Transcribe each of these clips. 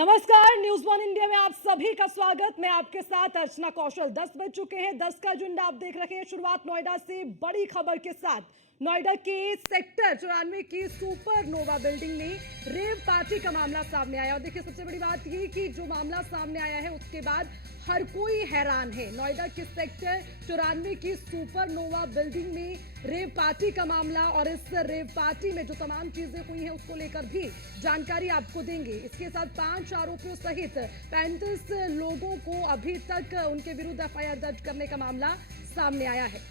नमस्कार, news one India में आप सभी का स्वागत। मैं आपके साथ अर्चना कौशल। 10 बज चुके हैं। 10 का एजेंडा आप देख रहे हैं। शुरुआत नोएडा से बड़ी खबर के साथ। नोएडा के सेक्टर 94 की सुपर नोवा बिल्डिंग में रेव पार्टी का मामला सामने आया। और देखिए, सबसे बड़ी बात ये कि जो मामला सामने आया है उसके बाद हर कोई हैरान है। नोएडा के सेक्टर 94 की सुपर नोवा बिल्डिंग में रेव पार्टी का मामला, और इस रेव पार्टी में जो तमाम चीजें हुई हैं उसको लेकर भी जानकारी आपको देंगे। इसके साथ 5 आरोपियों सहित 35 लोगों को अभी तक उनके विरुद्ध एफआईआर दर्ज करने का मामला सामने आया है।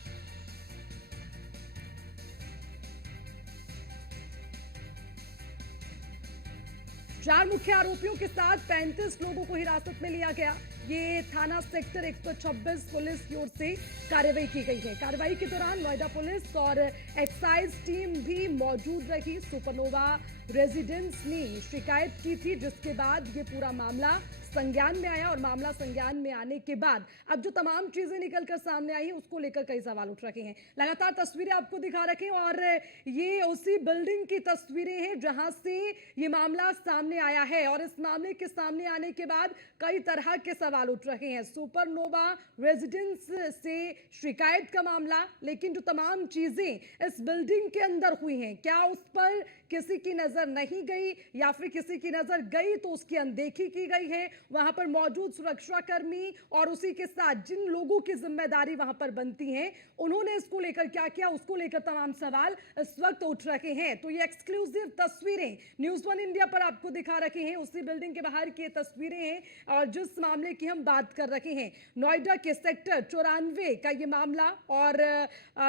चार मुख्य आरोपियों के साथ 35 लोगों को हिरासत में लिया गया। ये थाना सेक्टर 126 पुलिस की ओर से कार्रवाई की गई है। कार्रवाई के दौरान नोएडा पुलिस और एक्साइज टीम भी मौजूद रही। सुपरनोवा रेजिडेंस ने शिकायत की थी, जिसके बाद ये पूरा मामला संज्ञान में आया। और मामला संज्ञान में आने के बाद अब जो तमाम चीजें निकलकर सामने आई हैं उसको लेकर कई सवाल उठ रखे हैं। लगातार तस्वीरें आपको दिखा रखे हैं, और ये उसी बिल्डिंग की तस्वीरें हैं जहां से ये मामला सामने आया है। और इस मामले के सामने आने के बाद कई तरह के सवाल उठ रहे हैं। सुपरनोवा रेजिडेंस से शिकायत का मामला, लेकिन जो तमाम चीजें इस बिल्डिंग के अंदर हुई हैं, क्या उस पर किसी की नजर नहीं गई, या फिर किसी की नजर गई तो उसकी अनदेखी की गई है? वहां पर मौजूद सुरक्षा कर्मी और उसी के साथ जिन लोगों की जिम्मेदारी वहां पर बनती है, उन्होंने इसको लेकर क्या किया, उसको लेकर तमाम सवाल इस वक्त उठ रहे हैं। तो ये एक्सक्लूसिव तस्वीरें न्यूज वन इंडिया पर आपको दिखा रखे हैं। उसी बिल्डिंग के बाहर की तस्वीरें हैं, और जिस मामले की हम बात कर रहे हैं, नोएडा के सेक्टर 94 का ये मामला। और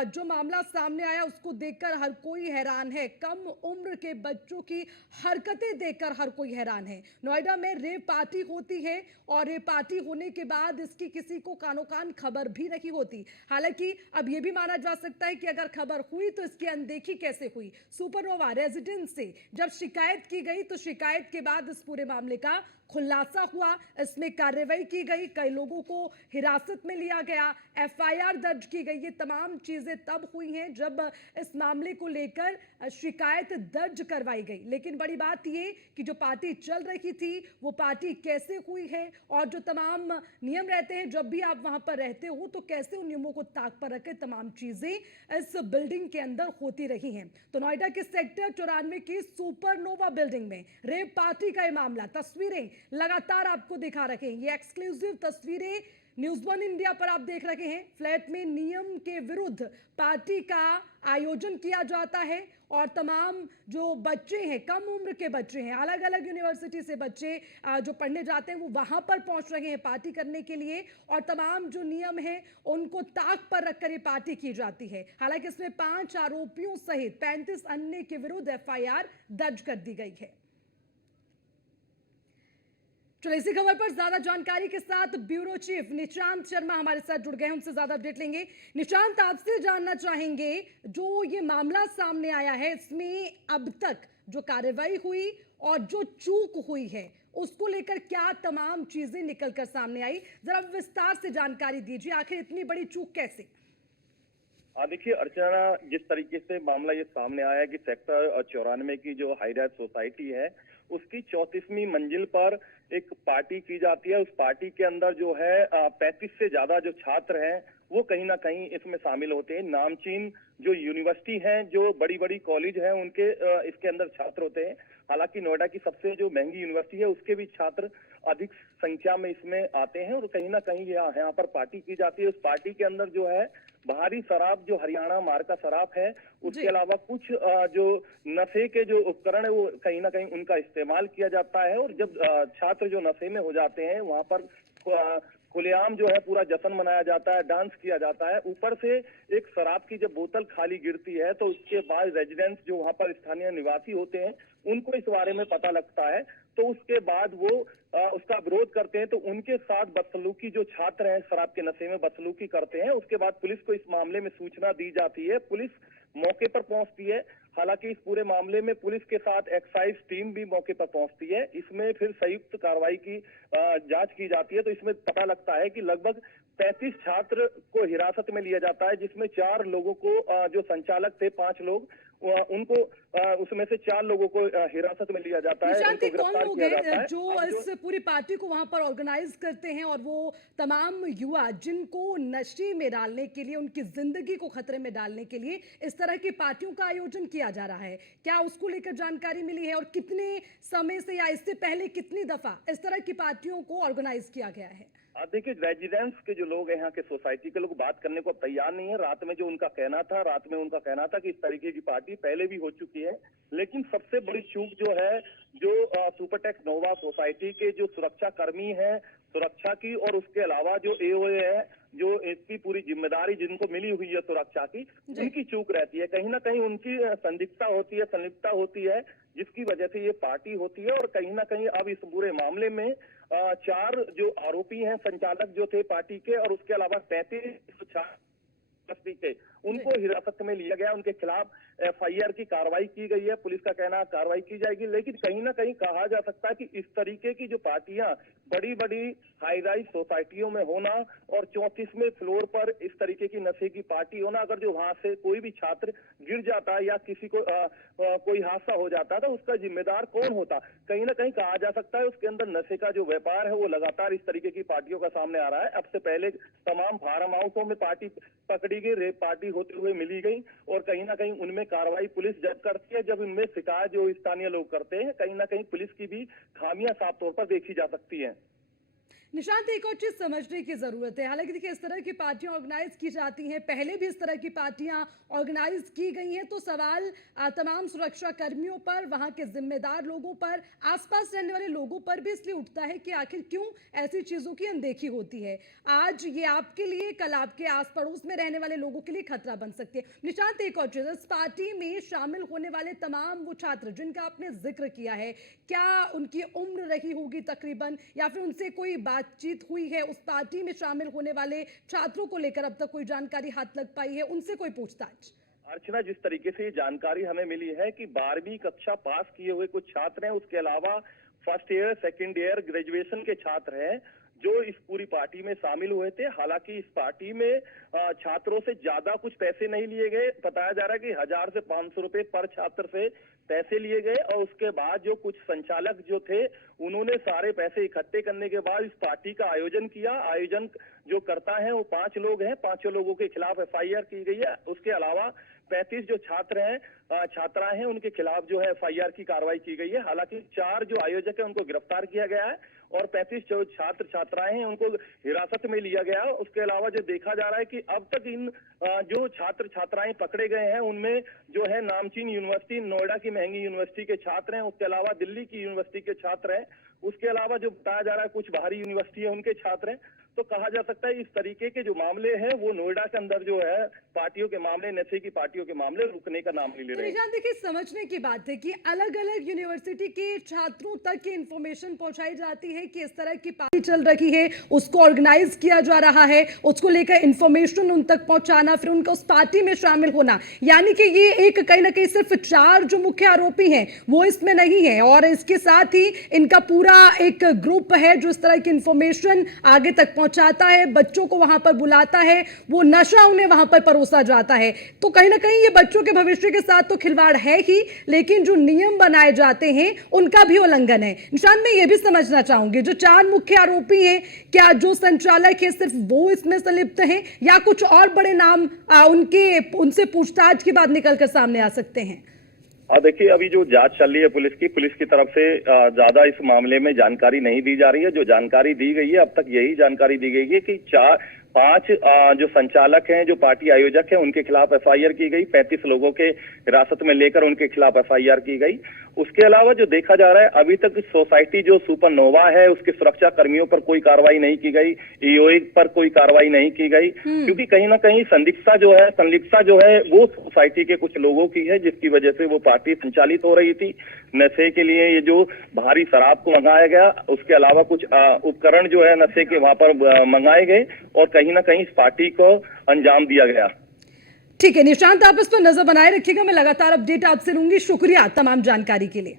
जो मामला सामने आया उसको देखकर हर कोई हैरान है। कम उम्र के बच्चों की हरकतें देखकर हर कोई हैरान है। नोएडा में रेव पार्टी होती है, और रेव पार्टी होने के बाद इसकी किसी को कानो कान खबर भी नहीं होती। हालांकि अब यह भी माना जा सकता है कि अगर खबर हुई तो इसकी अनदेखी कैसे हुई। सुपरनोवा रेजिडेंस से जब शिकायत की गई तो शिकायत के बाद इस पूरे मामले का खुलासा हुआ, इसमें कार्रवाई की गई, कई लोगों को हिरासत में लिया गया, एफआईआर दर्ज की गई। ये तमाम चीजें तब हुई हैं जब इस मामले को लेकर शिकायत दर्ज करवाई गई। लेकिन बड़ी बात ये कि जो पार्टी चल रही थी वो पार्टी कैसे हुई है, और जो तमाम नियम रहते हैं जब भी आप वहां पर रहते हो तो कैसे उन नियमों को ताक पर रखकर तमाम चीजें इस बिल्डिंग के अंदर होती रही हैं। तो नोएडा के सेक्टर 94 की सुपरनोवा बिल्डिंग में रेव पार्टी का यह मामला, तस्वीरें लगातार आपको दिखा रखे हैं। ये एक्सक्लूसिव तस्वीरें न्यूज वन इंडिया पर आप देख रहे हैं। फ्लैट में नियम के विरुद्ध पार्टी का आयोजन किया जाता है, और तमाम जो बच्चे हैं, कम उम्र के बच्चे हैं, अलग अलग यूनिवर्सिटी से बच्चे जो पढ़ने जाते हैं, वो वहां पर पहुंच रहे हैं पार्टी करने के लिए। और तमाम जो नियम हैं उनको ताक पर रखकर ये पार्टी की जाती है। हालांकि इसमें 5 आरोपियों सहित 35 अन्य के विरुद्ध एफआईआर दर्ज कर दी गई है। चलो, इसी खबर पर ज्यादा जानकारी के साथ ब्यूरो चीफ निशांत शर्मा हमारे साथ जुड़ गए हैं, उनसे ज्यादा अपडेट लेंगे। निशांत, आपसे जानना चाहेंगे, जो ये मामला सामने आया है इसमें अब तक जो कार्रवाई हुई और जो चूक हुई है उसको लेकर क्या तमाम चीजें निकलकर सामने आई, जरा विस्तार से जानकारी दीजिए। आखिर इतनी बड़ी चूक कैसे? देखिए अर्चना, जिस तरीके से मामला ये सामने आया कि सेक्टर 94 की जो हाई राइज सोसाइटी है उसकी 34वीं मंजिल पर एक पार्टी की जाती है। उस पार्टी के अंदर जो है 35 से ज्यादा जो छात्र हैं वो कहीं ना कहीं इसमें शामिल होते हैं। नामचीन जो यूनिवर्सिटी हैं, जो बड़ी बड़ी कॉलेज हैं, उनके इसके अंदर छात्र होते हैं। हालांकि नोएडा की सबसे जो महंगी यूनिवर्सिटी है उसके भी छात्र अधिक संख्या में इसमें आते हैं, और कहीं ना कहीं यहाँ पर पार्टी की जाती है। उस पार्टी के अंदर जो है बाहरी शराब, जो हरियाणा मार्का शराब है, उसके अलावा कुछ जो नशे के जो उपकरण है वो कहीं ना कहीं उनका इस्तेमाल किया जाता है। और जब छात्र जो नशे में हो जाते हैं वहां पर खुलेआम जो है पूरा जश्न मनाया जाता है, डांस किया जाता है। ऊपर से एक शराब की जब बोतल खाली गिरती है तो उसके बाद रेजिडेंट्स जो वहां पर स्थानीय निवासी होते हैं उनको इस बारे में पता लगता है, तो उसके बाद वो उसका विरोध करते हैं। तो उनके साथ बदसलूकी, जो छात्र हैं शराब के नशे में बदसलूकी करते हैं, उसके बाद पुलिस को इस मामले में सूचना दी जाती है। पुलिस मौके पर पहुंचती है। हालांकि इस पूरे मामले में पुलिस के साथ एक्साइज टीम भी मौके पर पहुंचती है। इसमें फिर संयुक्त कार्रवाई की जांच की जाती है। तो इसमें पता लगता है कि लगभग 35 छात्र को हिरासत में लिया जाता है, जिसमें 4 लोगों को जो संचालक थे, 5 लोग उनको उसमें से 4 लोगों को हिरासत में लिया जाता है, निशांत, उनको ये कौन गिरफ्तार लोग किया हैं जाता है। जो अब इस पूरी पार्टी को वहां पर ऑर्गेनाइज करते हैं और वो तमाम युवा जिनको नशे में डालने के लिए, उनकी जिंदगी को खतरे में डालने के लिए इस तरह की पार्टियों का आयोजन किया जा रहा है, क्या उसको लेकर जानकारी मिली है? और कितने समय से या इससे पहले कितनी दफा इस तरह की पार्टियों को ऑर्गेनाइज किया गया है? देखिए, रेजिडेंट्स के जो लोग हैं, यहाँ के सोसाइटी के लोग बात करने को तैयार नहीं है। रात में उनका कहना था कि इस तरीके की पार्टी पहले भी हो चुकी है, लेकिन सबसे बड़ी चूक जो है, जो सुपरटेक्स नोवा सोसाइटी के जो सुरक्षा कर्मी हैं, सुरक्षा की, और उसके अलावा जो एओए है, जो इसकी पूरी जिम्मेदारी जिनको मिली हुई है सुरक्षा की, उनकी चूक रहती है। कहीं ना कहीं उनकी संलिप्तता होती है, जिसकी वजह से ये पार्टी होती है। और कहीं ना कहीं अब इस पूरे मामले में 4 जो आरोपी हैं, संचालक जो थे पार्टी के, और उसके अलावा 33 के, उनको हिरासत में लिया गया। उनके खिलाफ एफआईआर की कार्रवाई की गई है। पुलिस का कहना है कार्रवाई की जाएगी, लेकिन कहीं ना कहीं कहा जा सकता है कि इस तरीके की जो पार्टियां बड़ी बड़ी हाई राइज सोसाइटियों में होना और 34वें फ्लोर पर इस तरीके की नशे की पार्टी होना, अगर जो वहां से कोई भी छात्र गिर जाता है या किसी को कोई हादसा हो जाता है तो उसका जिम्मेदार कौन होता? कहीं ना कहीं कहा जा सकता है उसके अंदर नशे का जो व्यापार है वो लगातार इस तरीके की पार्टियों का सामने आ रहा है। अब से पहले तमाम फार्म हाउसों में पार्टी पकड़ी गई, रेप पार्टी होते हुए मिली गई, और कहीं ना कहीं उनमें कार्रवाई पुलिस जब करती है, जब इनमें शिकायत जो स्थानीय लोग करते हैं, कहीं ना कहीं पुलिस की भी खामियां साफ तौर पर देखी जा सकती है। निशांत, एक और चीज समझने की जरूरत है। हालांकि देखिए, इस तरह की पार्टियां ऑर्गेनाइज की जाती हैं, पहले भी इस तरह की पार्टियां ऑर्गेनाइज की गई हैं, तो सवाल तमाम सुरक्षा कर्मियों पर, वहां के जिम्मेदार लोगों पर, आसपास रहने वाले लोगों पर भी इसलिए उठता है कि आखिर क्यों ऐसी चीजों की अनदेखी होती है। आज ये आपके लिए, कल आपके आस पड़ोस में रहने वाले लोगों के लिए खतरा बन सकती है। निशांत, एक और चीज, इस पार्टी में शामिल होने वाले तमाम वो छात्र जिनका आपने जिक्र किया है, क्या उनकी उम्र रही होगी तकरीबन, या फिर उनसे कोई बातचीत हुई है? उस पार्टी में शामिल होने वाले छात्रों को लेकर अब तक कोई जानकारी हाथ लग पाई है? उनसे कोई पूछताछ? अर्चना, जिस तरीके से ये जानकारी हमें मिली है कि 12वीं कक्षा पास किए हुए कुछ छात्र हैं, उसके अलावा first year, second year, graduation के छात्र हैं जो इस पूरी पार्टी में शामिल हुए थे। हालांकि इस पार्टी में छात्रों से ज्यादा कुछ पैसे नहीं लिए गए। बताया जा रहा है कि 1000 से 500 रुपए पर छात्र से पैसे लिए गए, और उसके बाद जो कुछ संचालक जो थे, उन्होंने सारे पैसे इकट्ठे करने के बाद इस पार्टी का आयोजन किया। आयोजन जो करता है वो 5 लोग हैं, 5 लोगों के खिलाफ एफआईआर की गई है। उसके अलावा 35 जो छात्र हैं, छात्राएं हैं, उनके खिलाफ जो है एफआईआर की कार्रवाई की गई है। हालांकि 4 जो आयोजक है उनको गिरफ्तार किया गया है, और 35 जो छात्र छात्राएं हैं उनको हिरासत में लिया गया। उसके अलावा जो देखा जा रहा है कि अब तक इन जो छात्र छात्राएं पकड़े गए हैं उनमें जो है नामचीन यूनिवर्सिटी, नोएडा की महंगी यूनिवर्सिटी के छात्र हैं, उसके अलावा दिल्ली की यूनिवर्सिटी के छात्र हैं, उसके अलावा जो बताया जा रहा है कुछ बाहरी यूनिवर्सिटी है उनके छात्र हैं। तो कहा जा सकता है इस तरीके के जो मामले हैं वो नोएडा के अंदर जो है पार्टियों के मामले, नशे की पार्टियों के मामले रुकने का नाम नहीं ले रहे हैं। निशांत, देखिए, समझने की बात है कि अलग अलग यूनिवर्सिटी के छात्रों तक ये इंफॉर्मेशन पहुंचाई जाती है कि इस तरह की पार्टी चल रही है, उसको ऑर्गेनाइज किया जा रहा है, उसको लेकर इंफॉर्मेशन उन तक पहुंचाना, फिर उनका उस पार्टी में शामिल होना। यानी कि ये एक कहीं ना कहीं सिर्फ 4 जो मुख्य आरोपी हैं वो इसमें नहीं है, और इसके साथ ही इनका पूरा एक ग्रुप है जो इस तरह की इंफॉर्मेशन आगे तक पहुंचाता है, बच्चों को वहां पर बुलाता है, वो नशा उन्हें वहां पर परोसा जाता है। तो कहीं ना कहीं ये बच्चों के भविष्य के साथ तो खिलवाड़ है ही, लेकिन जो नियम बनाए जाते हैं उनका भी उल्लंघन है। निशांत, मैं ये भी समझना चाहूंगी, जो 4 मुख्य आरोपी हैं, क्या जो संचालक है सिर्फ वो इसमें संलिप्त हैं, या कुछ और बड़े नाम उनसे पूछताछ के बाद निकलकर सामने आ सकते हैं? देखिए, अभी जो जांच चल रही है पुलिस की तरफ से ज्यादा इस मामले में जानकारी नहीं दी जा रही है। जो जानकारी दी गई है अब तक यही जानकारी दी गई है कि 5 जो संचालक हैं, जो पार्टी आयोजक हैं, उनके खिलाफ एफआईआर की गई। 35 लोगों के हिरासत में लेकर उनके खिलाफ एफआईआर की गई। उसके अलावा जो देखा जा रहा है, अभी तक सोसाइटी जो सुपरनोवा है उसके सुरक्षा कर्मियों पर कोई कार्रवाई नहीं की गई, ईओए पर कोई कार्रवाई नहीं की गई, क्योंकि कहीं ना कहीं संलिप्तता जो है वो सोसाइटी के कुछ लोगों की है, जिसकी वजह से वो पार्टी संचालित हो रही थी। नशे के लिए ये जो भारी शराब को मंगाया गया, उसके अलावा कुछ उपकरण जो है नशे के वहां पर मंगाए गए, और कहीं ना कहीं इस पार्टी को अंजाम दिया गया। ठीक है निशांत, आप इस पर नजर बनाए रखिएगा, मैं लगातार अपडेट आपसे लूंगी। शुक्रिया तमाम जानकारी के लिए।